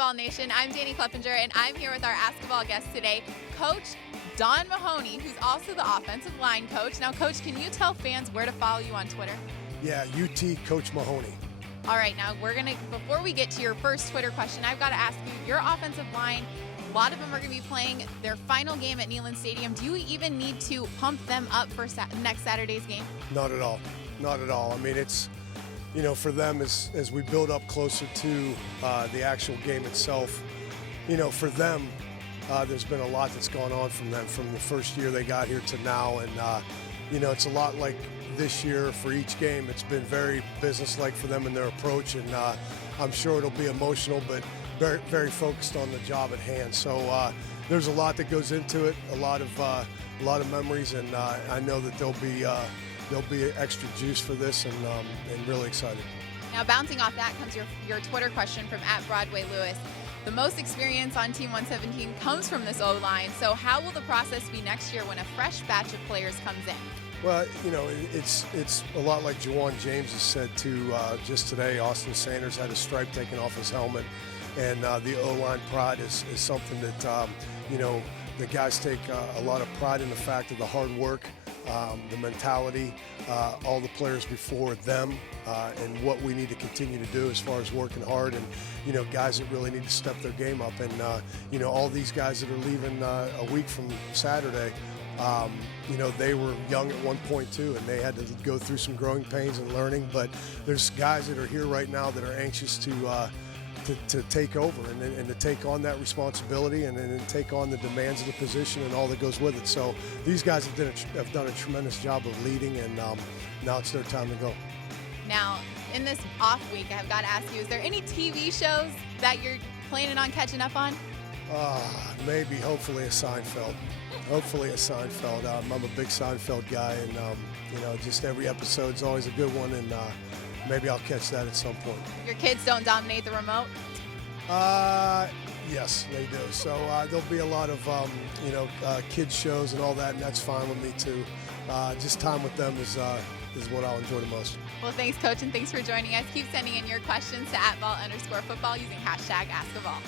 Basketball Nation. I'm Danny Kleppinger, and I'm here with our Ask-A-Ball guest today, Coach Don Mahoney, who's also the offensive line coach. Now, Coach, can you tell fans where to follow you on Twitter? Yeah, UT Coach Mahoney. All right, now before we get to your first Twitter question, I've got to ask you, your offensive line, a lot of them are going to be playing their final game at Neyland Stadium. Do you even need to pump them up for next Saturday's game? Not at all. Not at all. I mean, it's, for them as we build up closer to the actual game itself, for them, there's been a lot that's gone on from them from the first year they got here to now. And, it's a lot like this year for each game. It's been very businesslike for them in their approach. And I'm sure it'll be emotional, but very, very focused on the job at hand. So there's a lot that goes into it, a lot of memories. And I know that there'll be extra juice for this, and really excited. Now, bouncing off that comes your Twitter question from @BroadwayLewis. The most experience on Team 117 comes from this O-line. So how will the process be next year when a fresh batch of players comes in? Well, it's a lot like Juwan James has said too. Just today, Austin Sanders had a stripe taken off his helmet, and the O-line pride is something that the guys take a lot of pride in the fact of the hard work, the mentality, all the players before them, and what we need to continue to do as far as working hard, and guys that really need to step their game up, and all these guys that are leaving a week from Saturday. They were young at one point too, and they had to go through some growing pains and learning. But there's guys that are here right now that are anxious to take over and to take on that responsibility and then take on the demands of the position and all that goes with it. So these guys have done a tremendous job of leading, and now it's their time to go. Now, in this off week, I've got to ask you, is there any TV shows that you're planning on catching up on? Maybe, hopefully, a Seinfeld. Hopefully a Seinfeld. I'm a big Seinfeld guy, and just every episode's always a good one, and maybe I'll catch that at some point. Your kids don't dominate the remote? Yes, they do. So there'll be a lot of kids shows and all that, and that's fine with me too. Just time with them is what I'll enjoy the most. Well, thanks, Coach, and thanks for joining us. Keep sending in your questions to @ball_football using #AskAball.